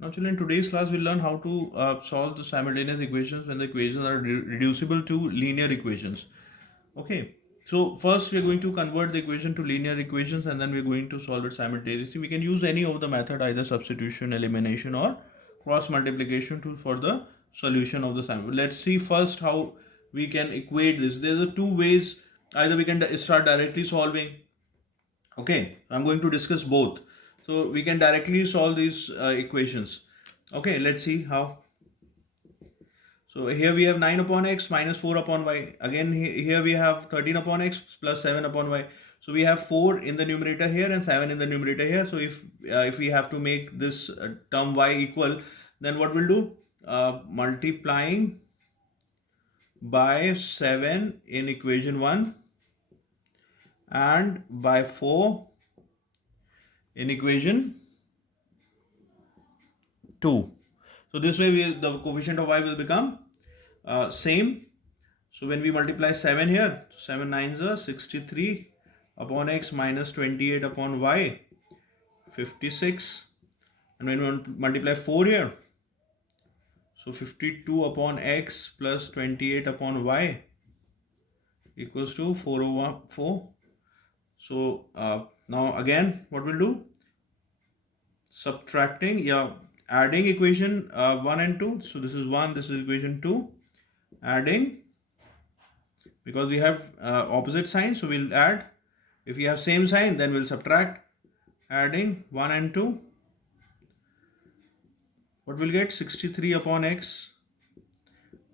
Now, children, in today's class, we'll learn how to solve the simultaneous equations when the equations are reducible to linear equations. Okay, so first we're going to convert the equation to linear equations and then we're going to solve it simultaneously. We can use any of the method, either substitution, elimination, or cross multiplication for the solution of the simultaneous. Let's see first how we can equate this. There's two ways. Either we can start directly solving. Okay, I'm going to discuss both. So we can directly solve these equations. Okay, let's see how. So here we have 9 upon x minus 4 upon y. Again here we have 13 upon x plus 7 upon y. So we have 4 in the numerator here and 7 in the numerator here. So if we have to make this term y equal, then what we'll do? Multiplying by 7 in equation 1 and by 4 in equation 2. So this way the coefficient of y will become same. So when we multiply 7 here, 7 9s are 63 upon x minus 28 upon y, 56. And when we multiply 4 here, so 52 upon x plus 28 upon y equals to 404. So now again what we'll do? Subtracting, adding equation 1 and 2. So this is 1, this is equation 2. Adding, because we have opposite sign, so we'll add. If we have same sign, then we'll subtract. Adding 1 and 2. What we'll get? 63 upon x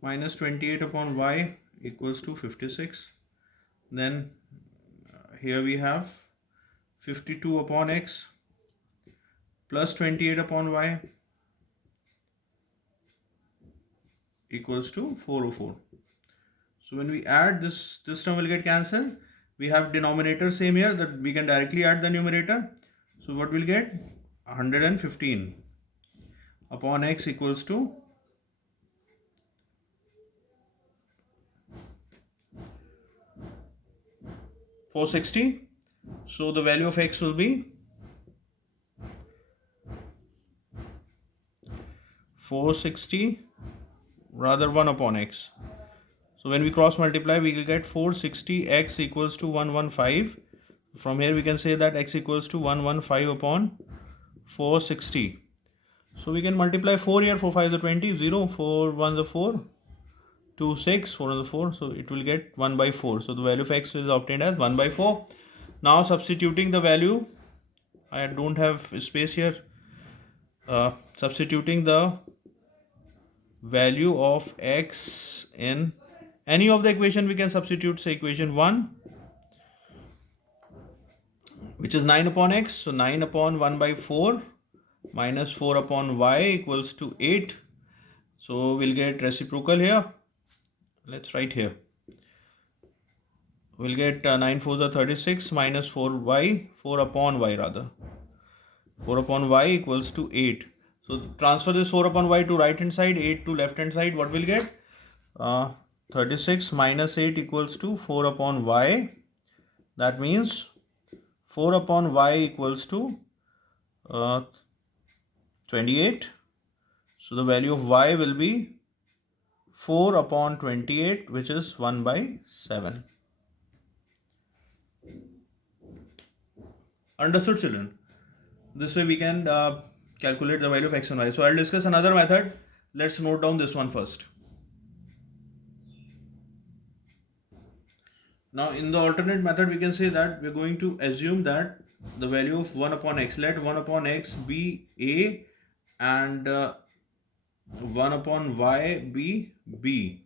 minus 28 upon y equals to 56. Then here we have 52 upon x plus 28 upon y equals to 404. So when we add this term will get cancelled. We have denominator same here, that we can directly add the numerator. So what we'll get? 115 upon x equals to 460. So the value of x will be 460, rather 1 upon x. So when we cross multiply, we will get 460 x equals to 115. From here we can say that x equals to 115 upon 460. So we can multiply 4 here, 4 5 is 20, 0, 4 1 is 4, 2 6, 4 is 4. So it will get 1 by 4. So the value of x is obtained as 1 by 4. Now substituting the value, I don't have space here. Substituting the value of x in any of the equation, we can substitute, say equation 1, which is 9 upon x. So 9 upon 1 by 4 minus 4 upon y equals to 8. So we'll get reciprocal here. Let's write here. We'll get 9 4s are 36 minus 4y, 4 upon y rather. 4 upon y equals to 8. So transfer this 4 upon y to right hand side, 8 to left hand side. What we'll get? 36 minus 8 equals to 4 upon y. That means 4 upon y equals to 28. So the value of y will be 4 upon 28, which is 1 by 7. Understood, children? This way we can calculate the value of x and y. So I'll discuss another method. Let's note down this one first. Now in the alternate method, we can say that we're going to assume that the value of 1 upon x, let 1 upon x be a and 1 upon y be b.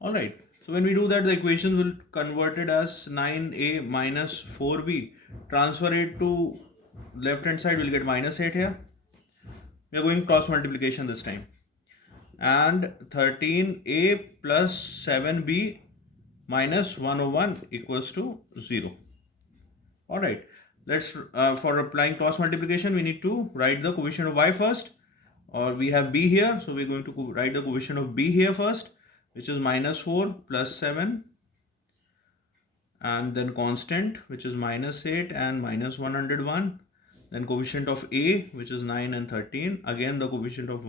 Alright, so when we do that, the equation will convert it as 9a minus 4b. Transfer it to left hand side, we'll get minus 8 here. We are going cross multiplication this time. And 13a plus 7b minus 101 equals to 0. Alright, let's for applying cross multiplication, we need to write the coefficient of y first, or we have b here, so we're going to write the coefficient of b here first, which is minus 4 plus 7, and then constant, which is minus 8 and minus 101, then coefficient of A, which is 9 and 13, again the coefficient of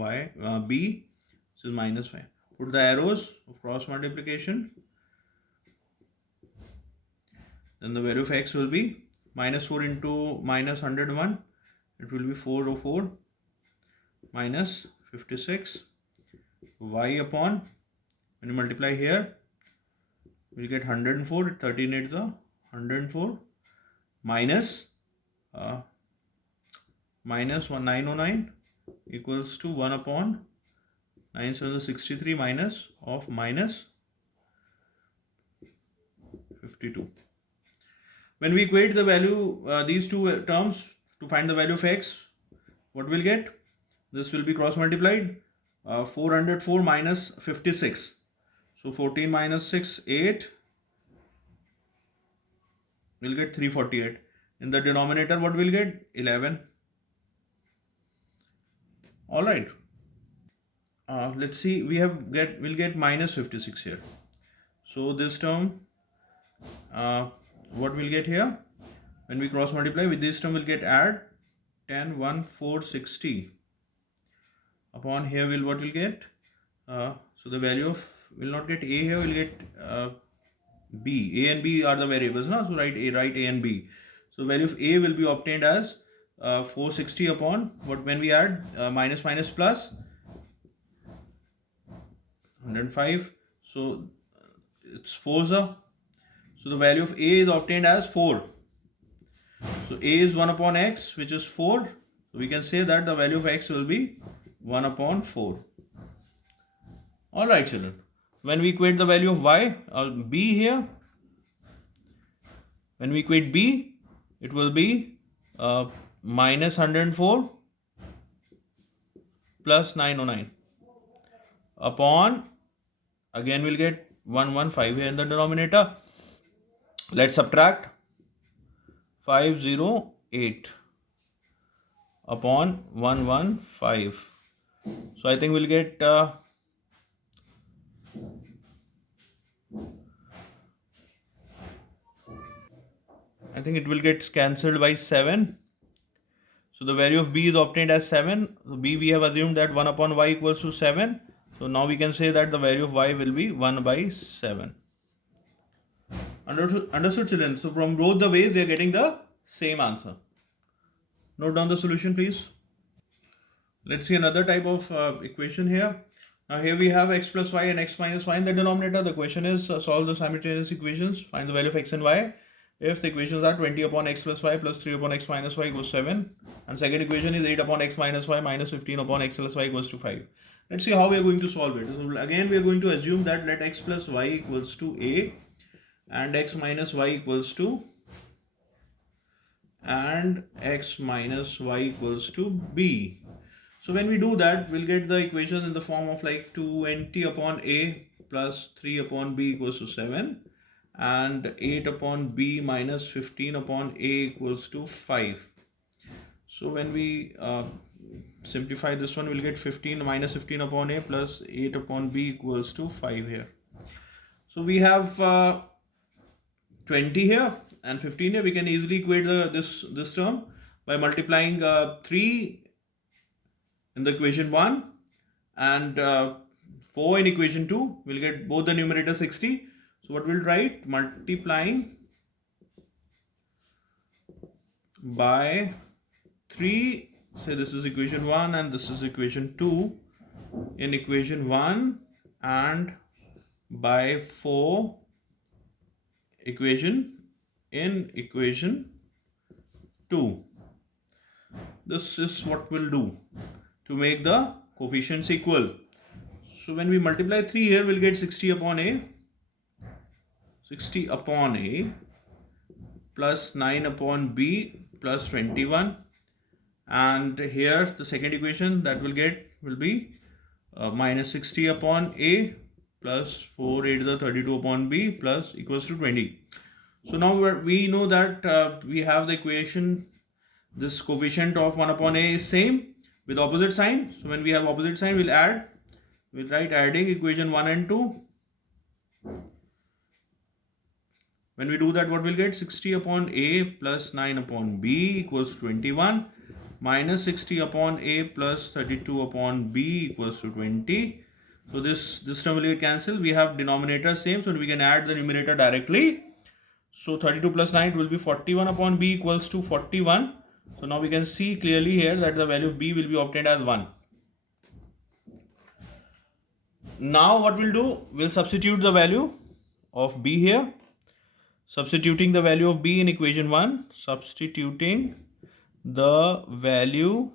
B, which is minus 5. Put the arrows of cross multiplication, then the value of x will be minus 4 into minus 101, it will be 404 minus 56, y upon, when you multiply here, we'll get 104, 13 8 the 104, minus 909 equals to 1 upon 9 7 63 minus of minus 52. When we equate the value, these two terms to find the value of x, what we'll get? This will be cross multiplied. 404 minus 56. So 14 minus 6, 8. We'll get 348. In the denominator, what we'll get? 11. All right. Let's see. We'll get minus 56 here. So this term, what we'll get here? When we cross multiply with this term, we'll get add 10 1 4 60. Upon here what we'll get, so the value of, will not get a here, we'll get b. A and b are the variables, no? So write a and b. So value of a will be obtained as 460 upon what, when we add minus minus plus 105, so it's 4. So the value of a is obtained as 4. So a is 1 upon x, which is 4. So we can say that the value of x will be 1 upon 4. Alright children, when we equate the value of y or b here, when we equate b, it will be minus 104 plus 909 upon, again we'll get 115 here in the denominator. Let's subtract 508 upon 115. So I think we'll get I think it will get cancelled by 7. So the value of b is obtained as 7. So b, we have assumed that 1 upon y equals to 7. So now we can say that the value of y will be 1 by 7. Understood children? So from both the ways we are getting the same answer. Note down the solution please. Let's see another type of equation here. Now here we have x plus y and x minus y in the denominator. The question is solve the simultaneous equations, find the value of x and y. If the equations are 20 upon x plus y plus 3 upon x minus y equals 7, and second equation is 8 upon x minus y minus 15 upon x plus y equals to 5. Let's see how we are going to solve it. So again we are going to assume that let x plus y equals to a and x minus y equals to b. So when we do that, we'll get the equation in the form of like 20 upon a plus 3 upon b equals to 7 and 8 upon b minus 15 upon a equals to 5. So when we simplify this one, we'll get 15 minus 15 upon a plus 8 upon b equals to 5 here. So we have 20 here and 15 here. We can easily equate this term by multiplying 3 in the equation 1 and 4 in equation 2. We'll get both the numerator 60. So what we'll write, multiplying by 3, say this is equation 1 and this is equation 2, in equation 1 and by 4 equation in equation 2. This is what we'll do to make the coefficients equal. So when we multiply 3 here, we'll get 60 upon a plus 9 upon b plus 21, and here the second equation that we'll get will be minus 60 upon a plus 4 8 the 32 upon b plus equals to 20. So now we know that we have the equation, this coefficient of 1 upon a is same with opposite sign. So when we have opposite sign, we'll write adding equation 1 and 2. When we do that, what we'll get? 60 upon a plus 9 upon b equals 21. minus 60 upon a plus 32 upon b equals to 20. So this term will get cancelled. We have denominator same, so we can add the numerator directly. So 32 plus 9 will be 41 upon b equals to 41. So now we can see clearly here that the value of b will be obtained as 1. Now what we'll do, we'll substitute the value of b here. Substituting the value of b in equation 1, substituting the value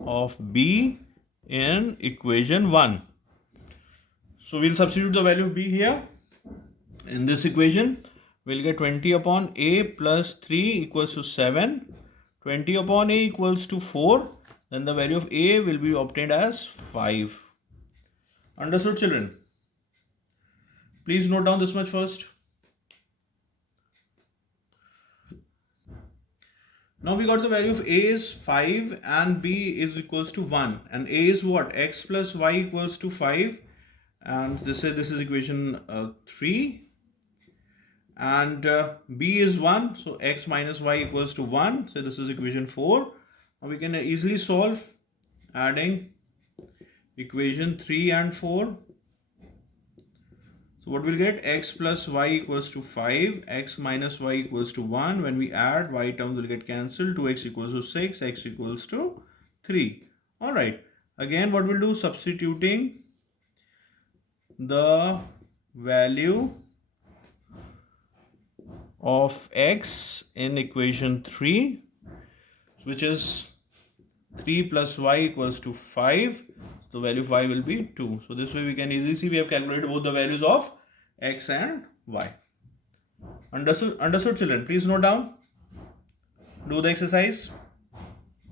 of b in equation 1. So we'll substitute the value of b here in this equation. We'll get 20 upon a plus 3 equals to 7. 20 upon a equals to 4. Then the value of a will be obtained as 5. Understood, children? Please note down this much first. Now we got the value of a is 5 and b is equals to 1. And a is what? X plus y equals to 5. And this is equation 3. And b is 1. So x minus y equals to 1. So this is equation 4. Now we can easily solve adding equation 3 and 4. So what we'll get, x plus y equals to 5, x minus y equals to 1. When we add, y terms will get cancelled. 2x equals to 6, x equals to 3. Alright, again what we'll do, substituting the value of x in equation 3, which is 3 plus y equals to 5. So value of y will be 2. So this way we can easily see we have calculated both the values of x and y. Understood children? Please note down. Do the exercise.